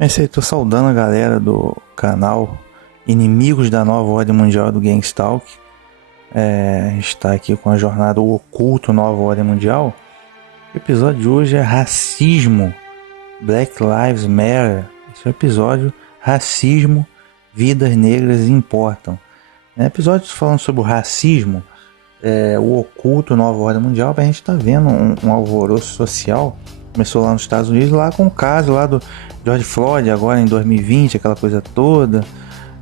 É isso aí, tô saudando a galera do canal Inimigos da Nova Ordem Mundial do Gangstalk. A gente tá aqui com a jornada O Oculto Nova Ordem Mundial. O episódio de hoje é Racismo, Black Lives Matter. Esse é o episódio Racismo, Vidas Negras Importam. Episódio falando sobre o racismo, o oculto Nova Ordem Mundial. A gente tá vendo um alvoroço social. Começou lá nos Estados Unidos, lá com o caso lá do George Floyd, agora em 2020, aquela coisa toda,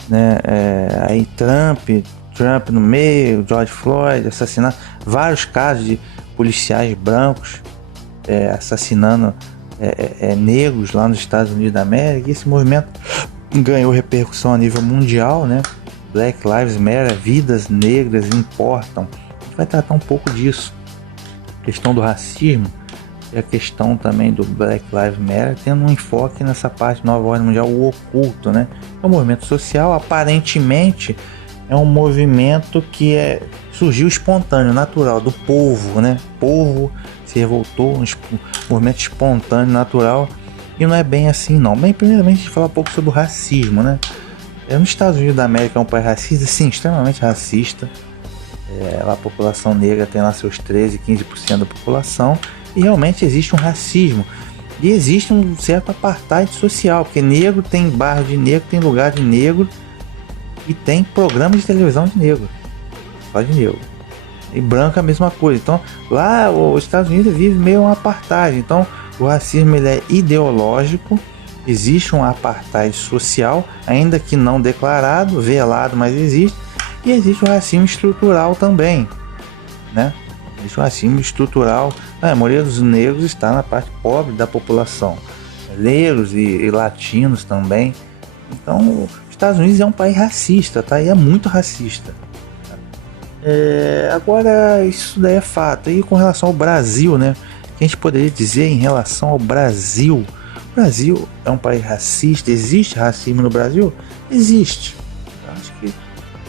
né? Aí Trump no meio, George Floyd, assassinato, vários casos de policiais brancos assassinando negros lá nos Estados Unidos da América. E esse movimento ganhou repercussão a nível mundial, né? Black Lives Matter, vidas negras importam. A gente vai tratar um pouco disso, a questão do racismo e a questão também do Black Lives Matter, tendo um enfoque nessa parte Nova Ordem Mundial, o oculto, né? É um movimento social, aparentemente é um movimento que surgiu espontâneo, natural, do povo, né? O povo se revoltou, um movimento espontâneo, natural, e não é bem assim não. Bem, primeiramente a gente fala um pouco sobre o racismo, né? Nos Estados Unidos da América é um país racista, sim, extremamente racista. A população negra tem lá seus 13, 15% da população, e realmente existe um racismo e existe um certo apartheid social, porque negro tem bairro de negro, tem lugar de negro e tem programa de televisão de negro, só de negro. E branco é a mesma coisa. Então lá os Estados Unidos vive meio um apartheid. Então o racismo ele é ideológico, existe um apartheid social, ainda que não declarado, velado, mas existe. E existe o racismo estrutural também, né? Existe o racismo estrutural. A maioria dos negros está na parte pobre da população, negros e latinos também. Então, os Estados Unidos é um país racista, tá? E é muito racista. Agora, isso daí é fato. E com relação ao Brasil, né? O que a gente poderia dizer em relação ao Brasil? O Brasil é um país racista. Existe racismo no Brasil? Existe. Eu acho que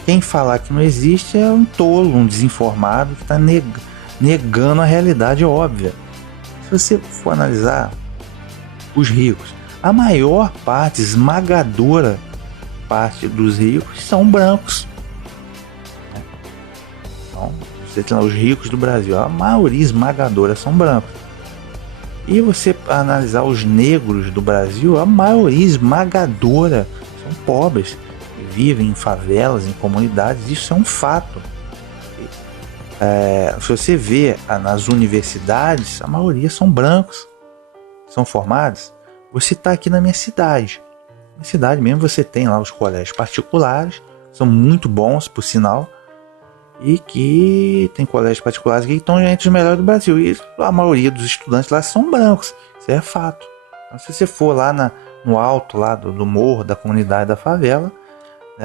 quem falar que não existe é um tolo, um desinformado que está negando a realidade óbvia. Se você for analisar os ricos, a maior parte, esmagadora parte dos ricos são brancos. Então, você tem lá os ricos do Brasil, a maioria esmagadora são brancos. E você analisar os negros do Brasil, a maioria esmagadora são pobres, vivem em favelas, em comunidades. Isso é um fato. Se você vê nas universidades, a maioria são brancos, são formados. Vou citar aqui na minha cidade. Na cidade mesmo você tem lá os colégios particulares, são muito bons, por sinal, e que tem colégios particulares que estão entre os melhores do Brasil. E a maioria dos estudantes lá são brancos, isso é fato. Então, se você for lá no alto lá do morro, da comunidade da favela,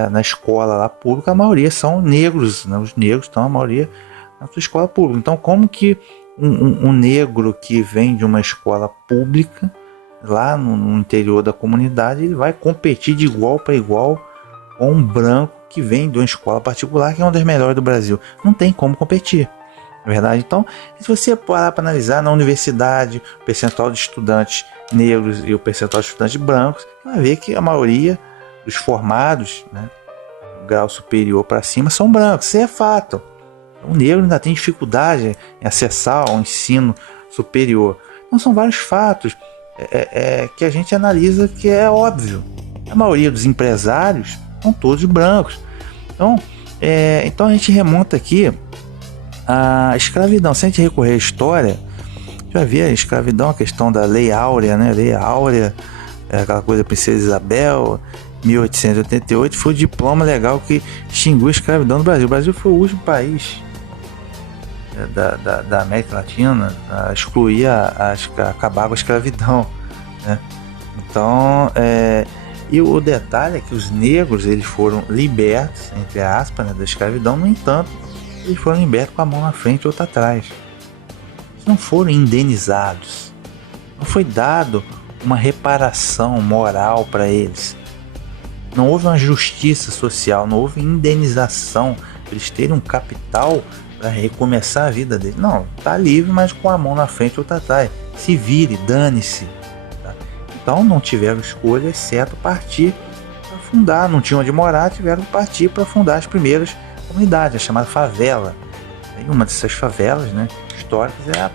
na escola lá pública, a maioria são negros, né? Os negros estão a maioria na sua escola pública. Então, como que um negro que vem de uma escola pública lá no interior da comunidade, ele vai competir de igual para igual com um branco que vem de uma escola particular, que é uma das melhores do Brasil? Não tem como competir, na verdade. Então, se você parar para analisar na universidade o percentual de estudantes negros e o percentual de estudantes brancos, você vai ver que a maioria dos formados, né, grau superior para cima, são brancos. Isso é fato. O negro ainda tem dificuldade em acessar ao ensino superior. Então são vários fatos que a gente analisa, que é óbvio. A maioria dos empresários são todos brancos. Então a gente remonta aqui à escravidão. Se a gente recorrer à história, já vê a escravidão, a questão da Lei Áurea, né? Lei Áurea, aquela coisa da Princesa Isabel, 1888, foi o diploma legal que extinguiu a escravidão no Brasil. O Brasil foi o último país da América Latina a excluir, a acabar com a escravidão, né? Então, e o detalhe é que os negros eles foram libertos, entre aspas, né, da escravidão. No entanto, eles foram libertos com a mão na frente e outra atrás. Eles não foram indenizados, não foi dado uma reparação moral para eles. Não houve uma justiça social, não houve indenização para eles terem um capital para recomeçar a vida deles. Não, tá livre, mas com a mão na frente ou outra atrás. Se vire, dane-se. Tá? Então não tiveram escolha exceto partir para fundar, não tinham onde morar, tiveram que partir para fundar as primeiras comunidades, a chamada favela. E uma dessas favelas, né, históricas é a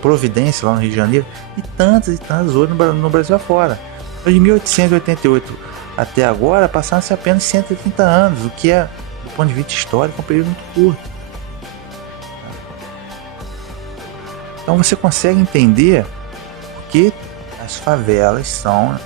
Providência, lá no Rio de Janeiro, e tantas hoje no Brasil afora. Então, de 1888 até agora, passaram-se apenas 130 anos, o que é, do ponto de vista histórico, um período muito curto. Então você consegue entender que as favelas são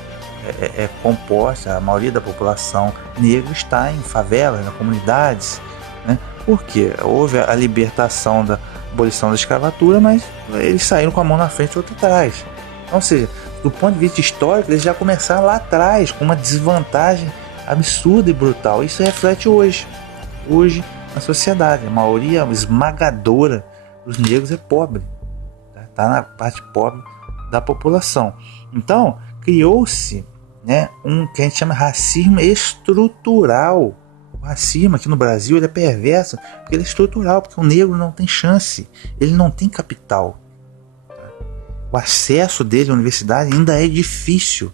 compostas, a maioria da população negra está em favelas, em comunidades, né? Porque houve a libertação da abolição da escravatura, mas eles saíram com a mão na frente e outra atrás. Ou seja, do ponto de vista histórico, eles já começaram lá atrás, com uma desvantagem absurda e brutal. Isso reflete hoje na sociedade. A maioria esmagadora dos negros é pobre, está na parte pobre da população. Então, criou-se, né, um que a gente chama de racismo estrutural. O racismo aqui no Brasil ele é perverso, porque ele é estrutural, porque o negro não tem chance, ele não tem capital. O acesso dele à universidade ainda é difícil.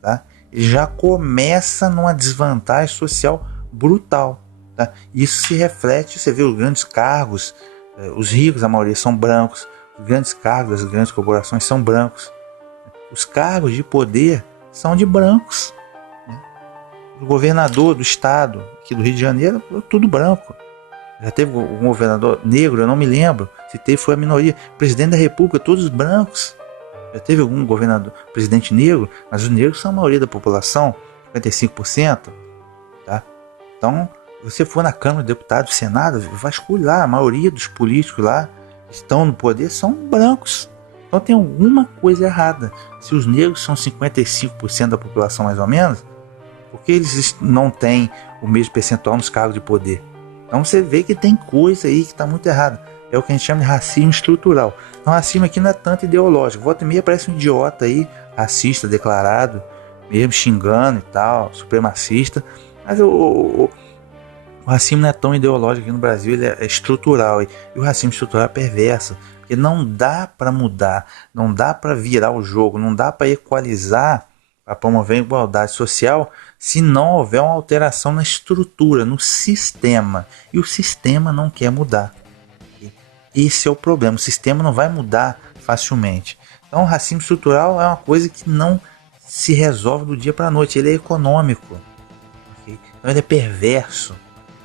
Tá? Ele já começa numa desvantagem social brutal. Tá? Isso se reflete, você vê os grandes cargos, os ricos, a maioria são brancos, os grandes cargos das grandes corporações são brancos. Os cargos de poder são de brancos. Né? O governador do estado, aqui do Rio de Janeiro, tudo branco. Já teve um governador negro, eu não me lembro. Se teve, foi a minoria. Presidente da República, todos brancos. Já teve algum governador, presidente negro, mas os negros são a maioria da população, 55%. Tá? Então, se você for na Câmara de Deputados, Senado, vasculhe lá, a maioria dos políticos lá que estão no poder são brancos. Então tem alguma coisa errada. Se os negros são 55% da população mais ou menos, por que eles não têm o mesmo percentual nos cargos de poder? Então você vê que tem coisa aí que está muito errada. É o que a gente chama de racismo estrutural. Então racismo aqui não é tanto ideológico. Volta e meia parece um idiota aí, racista declarado, mesmo xingando e tal, supremacista. Mas o racismo não é tão ideológico aqui no Brasil, ele é estrutural. E o racismo estrutural é perverso. Porque não dá para mudar, não dá para virar o jogo, não dá para equalizar, para promover a igualdade social, se não houver uma alteração na estrutura, no sistema. E o sistema não quer mudar. Esse é o problema, o sistema não vai mudar facilmente. Então o racismo estrutural é uma coisa que não se resolve do dia para a noite, ele é econômico. Okay? Então ele é perverso.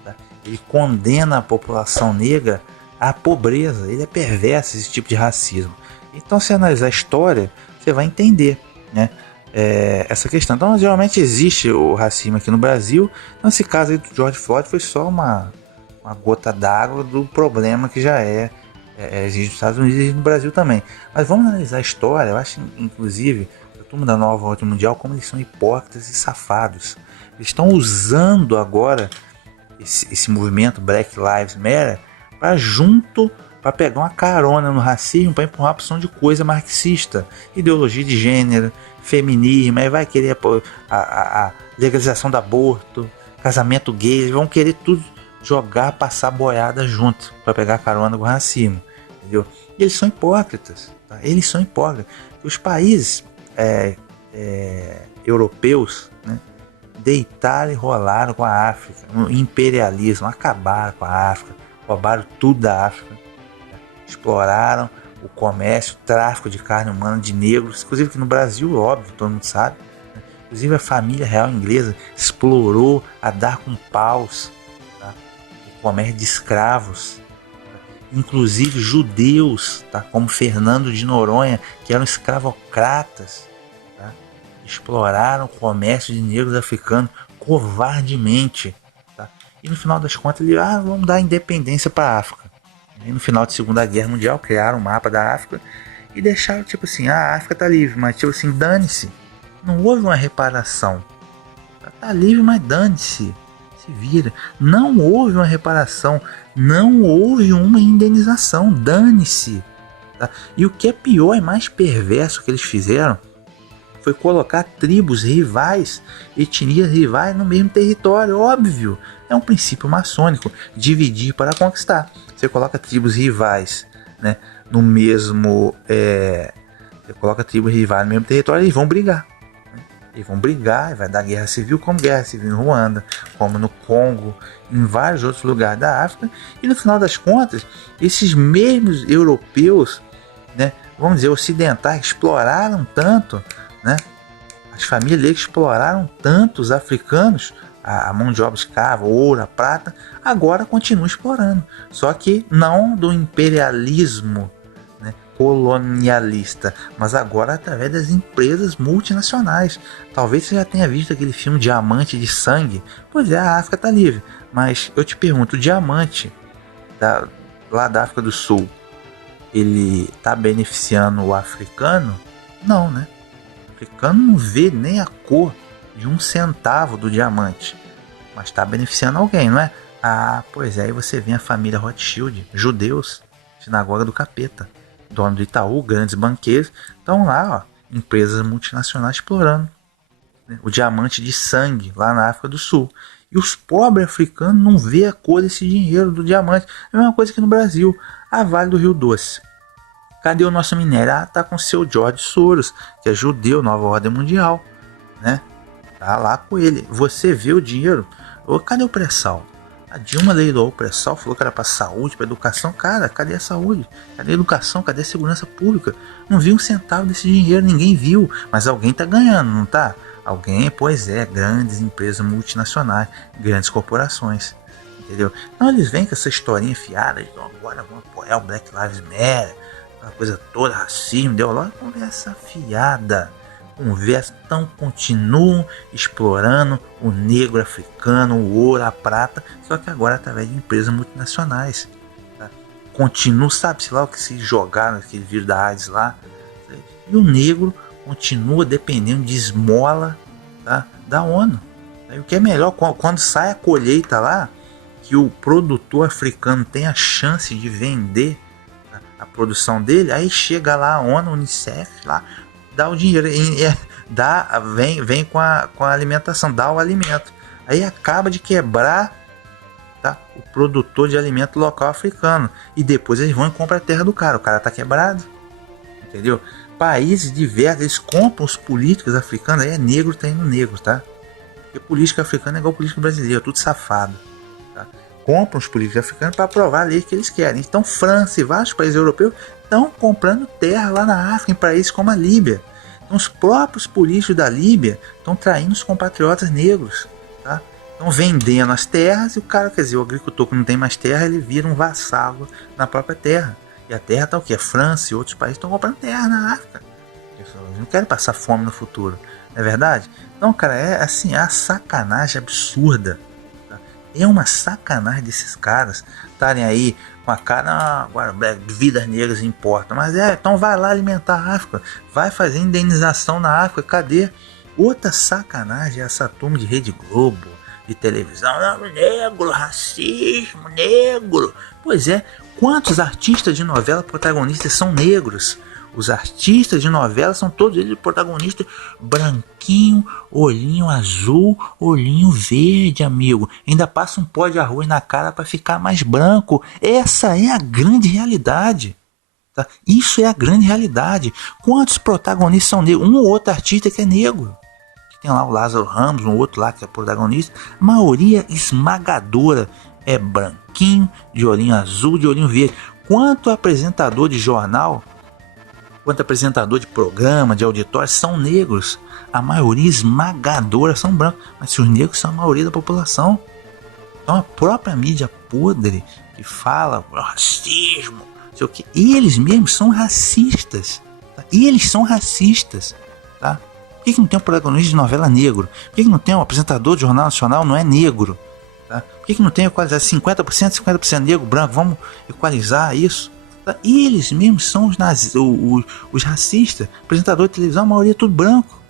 Tá? Ele condena a população negra à pobreza, ele é perverso esse tipo de racismo. Então se analisar a história, você vai entender, né? Essa questão. Então geralmente existe o racismo aqui no Brasil. Então esse caso aí do George Floyd foi só uma gota d'água do problema que já existe nos Estados Unidos e no Brasil também. Mas vamos analisar a história. Eu acho inclusive a turma da nova ordem mundial como eles são hipócritas e safados. Eles estão usando agora esse movimento Black Lives Matter para pegar uma carona no racismo, para empurrar a opção de coisa marxista, ideologia de gênero, feminismo, aí vai querer a legalização do aborto, casamento gay, eles vão querer tudo jogar, passar boiada junto, para pegar carona com o racismo, entendeu? E eles são hipócritas, tá? Eles são hipócritas. Os países europeus, né, deitaram e rolaram com a África, no imperialismo, acabaram com a África, roubaram tudo da África, exploraram o comércio, o tráfico de carne humana de negros, inclusive que no Brasil, óbvio, todo mundo sabe, né? Inclusive a família real inglesa explorou a dar com paus, tá? O comércio de escravos, tá? Inclusive judeus, tá? Como Fernando de Noronha, que eram escravocratas, tá? Exploraram o comércio de negros africanos covardemente, tá? E no final das contas eles vamos dar independência para a África. E no final da Segunda Guerra Mundial criaram um mapa da África e deixaram tipo assim, a África tá livre, mas tipo assim, dane-se. Não houve uma reparação. Tá livre, mas dane-se. Se vira. Não houve uma reparação, não houve uma indenização, dane-se. Tá? E o que é pior e mais perverso que eles fizeram foi colocar tribos rivais, etnias rivais no mesmo território, óbvio. É um princípio maçônico, dividir para conquistar. Você coloca tribos rivais, né, no mesmo Você coloca tribos rivais no mesmo território, eles vão brigar. Eles vão brigar, vai dar guerra civil, como guerra civil em Ruanda, como no Congo, em vários outros lugares da África. E no final das contas, esses mesmos europeus, né, vamos dizer, ocidentais, exploraram tanto, né, as famílias deles exploraram tanto os africanos, a mão de obra escrava, o ouro, a prata, agora continuam explorando. Só que não do imperialismo, né, colonialista, mas agora através das empresas multinacionais. Talvez você já tenha visto aquele filme Diamante de Sangue. Pois é, a África está livre. Mas eu te pergunto, o diamante lá da África do Sul, ele está beneficiando o africano? Não, né? O africano não vê nem a cor de 1 centavo do diamante, mas está beneficiando alguém, não é? Ah, pois é, aí você vê a família Rothschild, judeus, sinagoga do capeta, dono do Itaú, grandes banqueiros, estão lá, ó, empresas multinacionais explorando, né, o diamante de sangue lá na África do Sul. E os pobres africanos não vê a cor desse dinheiro do diamante. É a mesma coisa que no Brasil, a Vale do Rio Doce. Cadê o nosso minério? Ah, tá com o seu George Soros, que é judeu, nova ordem mundial, né? Tá lá com ele. Você vê o dinheiro. Cadê o pré-sal? A Dilma leiloou o pré-sal, falou que era para saúde, para educação. Cara, cadê a saúde? Cadê a educação? Cadê a segurança pública? Não vi 1 centavo desse dinheiro, ninguém viu. Mas alguém tá ganhando, não tá? Alguém, pois é, grandes empresas multinacionais, grandes corporações. Entendeu? Então eles vêm com essa historinha fiada, então agora vamos apoiar o Black Lives Matter, aquela coisa toda, racismo, ideológica, conversa fiada. Conversa, então continuam explorando o negro africano, o ouro, a prata, só que agora através de empresas multinacionais. Tá? Continuam, sabe-se lá o que se jogaram naquele vírus da AIDS lá. E o negro continua dependendo de esmola, tá, da ONU. E o que é melhor, quando sai a colheita lá, que o produtor africano tem a chance de vender, tá, a produção dele, aí chega lá a ONU, a Unicef, lá, dá o dinheiro, vem com a alimentação, dá o alimento. Aí acaba de quebrar, tá, o produtor de alimento local africano. E depois eles vão e compram a terra do cara. O cara tá quebrado. Entendeu? Países diversos, eles compram os políticos africanos. Aí é negro, tá indo negro, tá? Porque política africana é igual política brasileira, tudo safado. Tá? Compram os políticos africanos para aprovar a lei que eles querem. Então França e vários países europeus estão comprando terra lá na África, em países como a Líbia. Então, os próprios políticos da Líbia estão traindo os compatriotas negros, tá? Estão vendendo as terras e o cara, quer dizer, o agricultor que não tem mais terra, ele vira um vassalo na própria terra. E a terra está o quê? A França e outros países estão comprando terra na África. Eles não querem passar fome no futuro, não é verdade? Então, cara, é assim, a sacanagem absurda. Tá? É uma sacanagem desses caras estarem aí com a cara, agora vidas negras importam, mas então vai lá alimentar a África, vai fazer indenização na África, cadê? Outra sacanagem é essa turma de Rede Globo, de televisão, não, negro, racismo, negro. Pois é, quantos artistas de novela protagonistas são negros? Os artistas de novela são todos eles protagonistas branquinho, olhinho azul, olhinho verde, amigo. Ainda passa um pó de arroz na cara para ficar mais branco. Essa é a grande realidade. Tá? Isso é a grande realidade. Quantos protagonistas são negros? Um ou outro artista que é negro. Tem lá o Lázaro Ramos, um outro lá que é protagonista. A maioria esmagadora é branquinho, de olhinho azul, de olhinho verde. Quanto apresentador de jornal, quanto apresentador de programa, de auditório, são negros. A maioria esmagadora são brancos. Mas se os negros são a maioria da população. Então a própria mídia podre que fala racismo, sei o que, eles mesmos são racistas. Tá? Eles são racistas. Tá? Por que não tem um protagonista de novela negro? Por que não tem um apresentador de jornal nacional não é negro? Tá? Por que não tem equalizar 50%, 50% negro, branco? Vamos equalizar isso. E eles mesmos são os racistas. Apresentador de televisão, a maioria é tudo branco.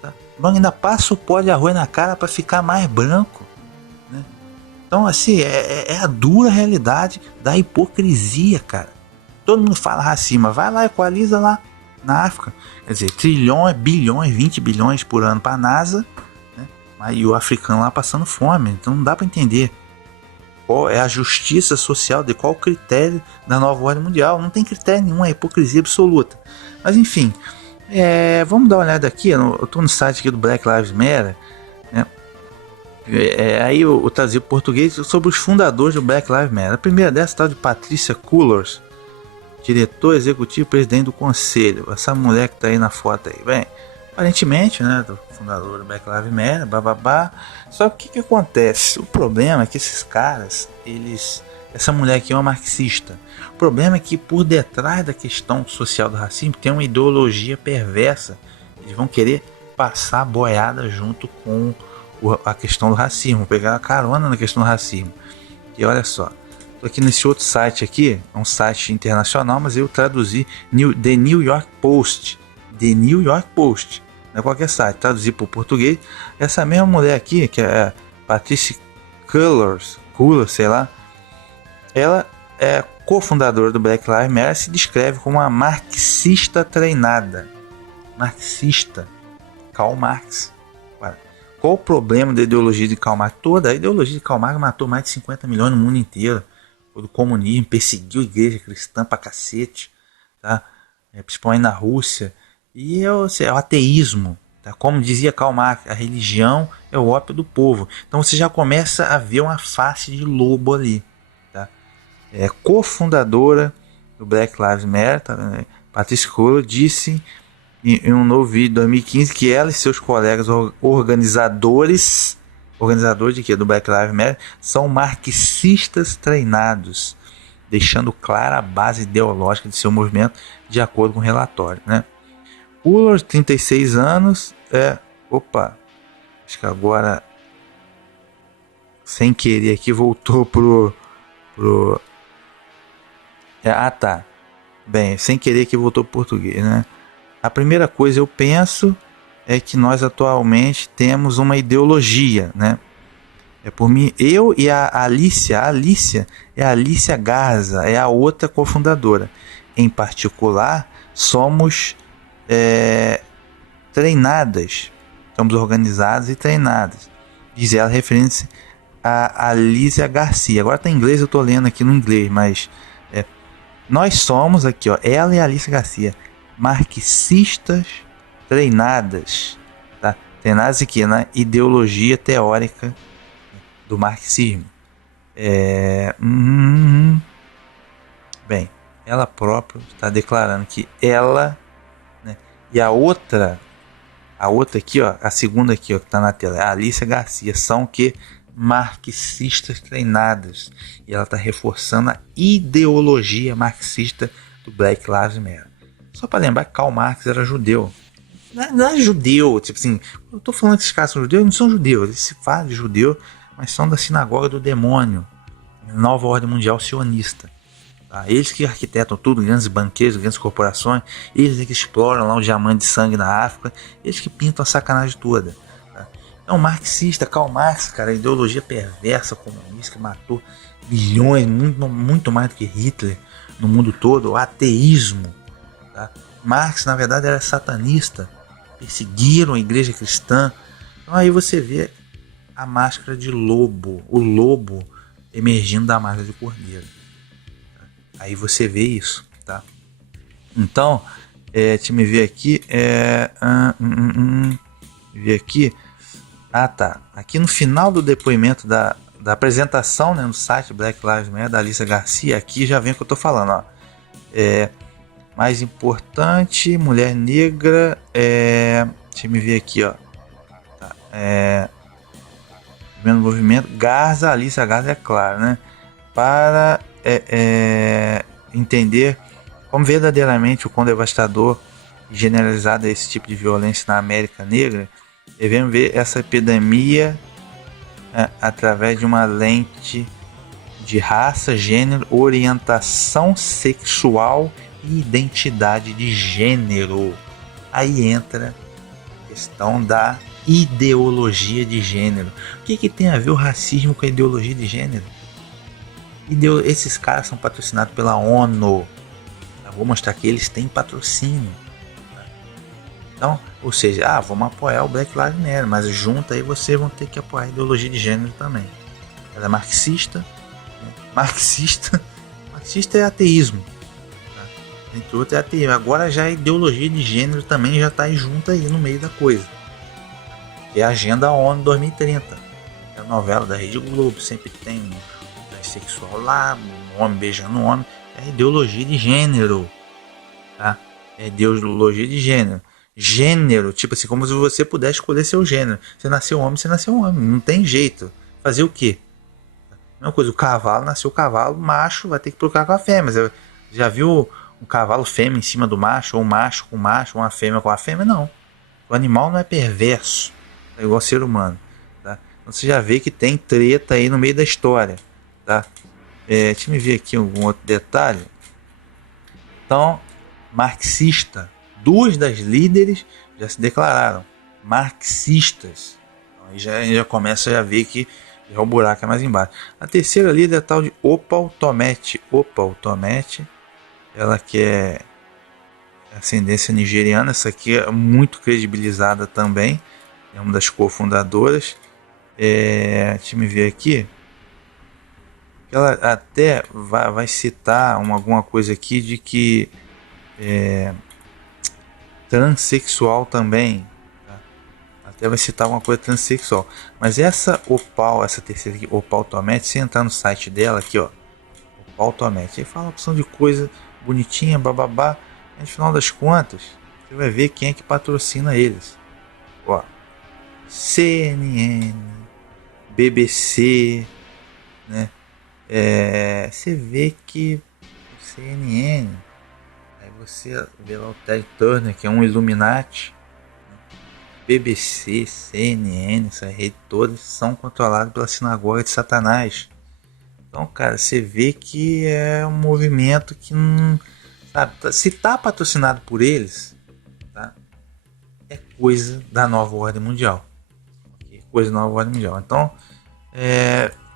Tá? Branco ainda passa o pó de arroz na cara para ficar mais branco. Né? Então, assim, é a dura realidade da hipocrisia, cara. Todo mundo fala racismo, vai lá, equaliza lá na África. Quer dizer, trilhões, bilhões, 20 bilhões por ano para a NASA, né? E o africano lá passando fome. Então não dá para entender. Qual é a justiça social, de qual critério da nova ordem mundial? Não tem critério nenhum, é hipocrisia absoluta. Mas enfim, vamos dar uma olhada aqui. Eu estou no site aqui do Black Lives Matter, né? Aí eu traduzi para o português sobre os fundadores do Black Lives Matter. A primeira dessa tal de Patricia Cullors, diretor executivo e presidente do conselho. Essa mulher que está aí na foto aí, bem, aparentemente, né, do fundador do Black Lives Matter, bababá. Só que o que acontece? O problema é que esses caras, essa mulher aqui é uma marxista. O problema é que por detrás da questão social do racismo tem uma ideologia perversa. Eles vão querer passar a boiada junto com a questão do racismo, pegar a carona na questão do racismo. E olha só, tô aqui nesse outro site aqui, é um site internacional, mas eu traduzi The New York Post. The New York Post, não é qualquer site, traduzi para o português. Essa mesma mulher aqui, que é Patricia Cullors, sei lá, ela é cofundadora do Black Lives Matter, se descreve como uma marxista treinada. Marxista, Karl Marx. Qual o problema da ideologia de Karl Marx? Toda a ideologia de Karl Marx matou mais de 50 milhões no mundo inteiro. Foi do comunismo, perseguiu a igreja cristã pra cacete, tá? Principalmente na Rússia. E é o ateísmo, tá? Como dizia Karl Marx, a religião é o ópio do povo. Então você já começa a ver uma face de lobo ali, tá? É cofundadora do Black Lives Matter, tá? Patricia Cullors disse em um novo vídeo de 2015 que ela e seus colegas organizadores de quê? Do Black Lives Matter são marxistas treinados, deixando clara a base ideológica de seu movimento de acordo com o relatório, né? Cullors, 36 anos, acho que agora sem querer aqui voltou pro tá. Bem, sem querer que voltou pro português, né? A primeira coisa eu penso é que nós atualmente temos uma ideologia, né? Por mim, eu e a Alicia é a Alicia Garza, é a outra cofundadora. Em particular, somos treinadas, estamos organizadas e treinadas. Diz ela referindo-se a Alicia Garcia. Agora está em inglês, eu estou lendo aqui no inglês, mas nós somos aqui, ó, ela e a Alicia Garcia, marxistas treinadas, tá? Treinadas aqui na ideologia teórica do marxismo. Bem, ela própria está declarando que ela, né, e a outra aqui, ó, a segunda aqui, ó, que está na tela, a Alicia Garcia, são que marxistas treinadas, e ela está reforçando a ideologia marxista do Black Lives Matter. Só para lembrar que Karl Marx era judeu. Não é judeu, tipo assim, eu tô falando que esses caras são judeus, eles não são judeus, eles se fazem de judeu, mas são da sinagoga do demônio, nova ordem mundial sionista. Tá? Eles que arquitetam tudo, grandes banqueiros, grandes corporações, eles que exploram lá o diamante de sangue na África, eles que pintam a sacanagem toda. Tá? Então, marxista, Karl Marx, cara, a ideologia perversa comunista que matou bilhões, muito mais do que Hitler no mundo todo, o ateísmo. Tá? Marx, na verdade, era satanista, perseguiram a igreja cristã. Então aí você vê a máscara de lobo, o lobo emergindo da máscara de cordeiro. Aí você vê isso, tá? Então, deixa eu me ver aqui, ver aqui. Tá. Aqui no final do depoimento da apresentação, né, no site Black Lives Matter da Alicia Garcia, aqui já vem o que eu tô falando, ó. Mais importante, mulher negra, deixa eu me ver aqui, ó. Tá, primeiro movimento, Garza, Alicia Garza, é claro, né? Para entender como verdadeiramente o quão devastador e generalizado é esse tipo de violência na América Negra, devemos ver essa epidemia através de uma lente de raça, gênero, orientação sexual e identidade de gênero. Aí entra a questão da ideologia de gênero. O que tem a ver o racismo com a ideologia de gênero? Esses caras são patrocinados pela ONU. Eu vou mostrar que eles têm patrocínio. Então, ou seja, vamos apoiar o Black Lives Matter, mas junto aí vocês vão ter que apoiar a ideologia de gênero também. Ela é marxista, Marxista é ateísmo, tá? Entre outros é ateísmo. Agora já a ideologia de gênero também já está junto aí no meio da coisa, que é a Agenda ONU 2030. É a novela da Rede Globo, sempre tem um transexual lá, um homem beijando um homem. É a ideologia de gênero, tá? É ideologia de gênero. Gênero, tipo assim, como se você pudesse escolher seu gênero. Você nasceu homem, você nasceu homem. Não tem jeito. Fazer o quê? Mesma coisa, o cavalo nasceu cavalo, macho, vai ter que procurar com a fêmea. Você já viu um cavalo fêmea em cima do macho, ou um macho com macho, ou uma fêmea com a fêmea? Não. O animal não é perverso, é igual ser humano, tá? Então você já vê que tem treta aí no meio da história, tá? Deixa eu ver aqui algum outro detalhe. Então, marxista, duas das líderes já se declararam marxistas. Então, aí já começa a ver que já o buraco é mais embaixo. A terceira líder é a tal de Opal Tometi. Opal Tometi, ela que é ascendência nigeriana. Essa aqui é muito credibilizada também, é uma das cofundadoras. Deixa eu me ver aqui. Ela até vai citar alguma coisa aqui de que transexual também, tá? Até vai citar uma coisa transexual. Mas essa Opal, essa terceira aqui, Opal Tometi, se entrar no site dela aqui, ó, Opal Tometi, aí fala uma opção de coisa bonitinha, bababá. No final das contas, você vai ver quem é que patrocina eles. Ó, CNN, BBC, né? Você vê que o CNN, aí você vê lá o Ted Turner, que é um Illuminati, né? BBC, CNN, essa rede todas são controladas pela sinagoga de Satanás. Então, cara, você vê que é um movimento que não, sabe, se tá patrocinado por eles, tá? É coisa da nova ordem mundial. Coisa da nova ordem mundial. Então,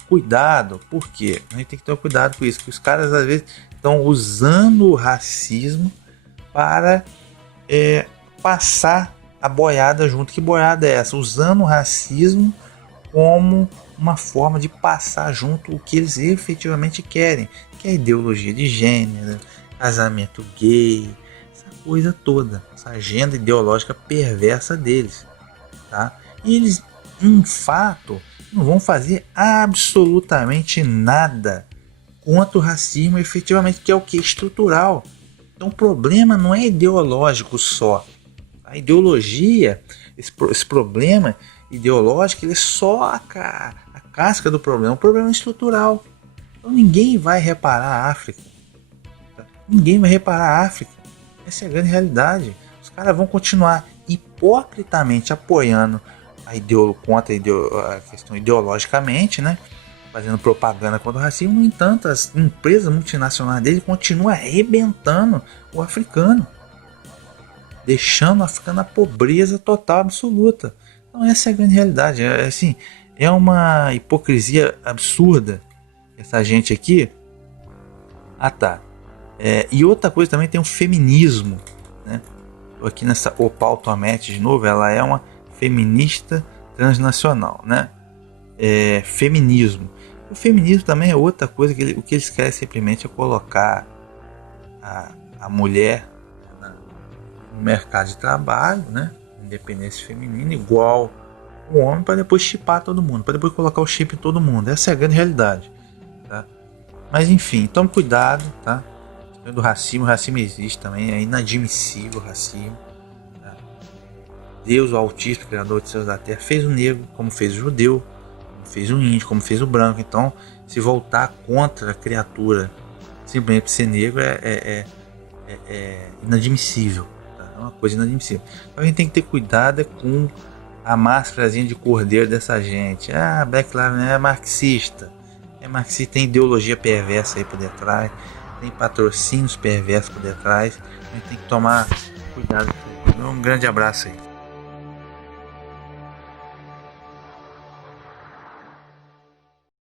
cuidado, porque a gente tem que ter cuidado com isso, que os caras às vezes estão usando o racismo para passar a boiada junto. Que boiada é essa? Usando o racismo como uma forma de passar junto o que eles efetivamente querem, que é a ideologia de gênero, casamento gay, essa coisa toda, essa agenda ideológica perversa deles, tá? E eles, em fato, não vão fazer absolutamente nada contra o racismo efetivamente, que é o que? Estrutural. Então o problema não é ideológico só. A ideologia, esse problema ideológico, ele é só a casca do problema. O problema é estrutural. Então ninguém vai reparar a África. Ninguém vai reparar a África. Essa é a grande realidade. Os caras vão continuar hipocritamente apoiando contra a questão ideologicamente, né? Fazendo propaganda contra o racismo. No entanto, as empresas multinacionais dele continuam arrebentando o africano, deixando o africano na pobreza total, absoluta. Então essa é a grande realidade. É uma hipocrisia absurda essa gente aqui. Tá. E outra coisa também, tem um feminismo, né? Tô aqui nessa Opal Tometi de novo, ela é uma feminista transnacional, né? Feminismo. O feminismo também é outra coisa, que o que eles querem simplesmente é colocar a mulher no mercado de trabalho, né? Independência feminina, igual o homem, para depois chipar todo mundo, para depois colocar o chip em todo mundo. Essa é a grande realidade, tá? Mas enfim, tome cuidado, tá? Do racismo, o racismo existe também, é inadmissível o racismo, tá? Deus, o Altíssimo, Criador dos céus da terra, fez o negro como fez o judeu, como fez o índio, como fez o branco. Então, se voltar contra a criatura simplesmente por ser negro é inadmissível, tá? É uma coisa inadmissível. Então a gente tem que ter cuidado com a máscarazinha de cordeiro dessa gente. Black Lives Matter é marxista, tem ideologia perversa aí por detrás, tem patrocínios perversos por detrás. A gente tem que tomar cuidado. Um grande abraço aí.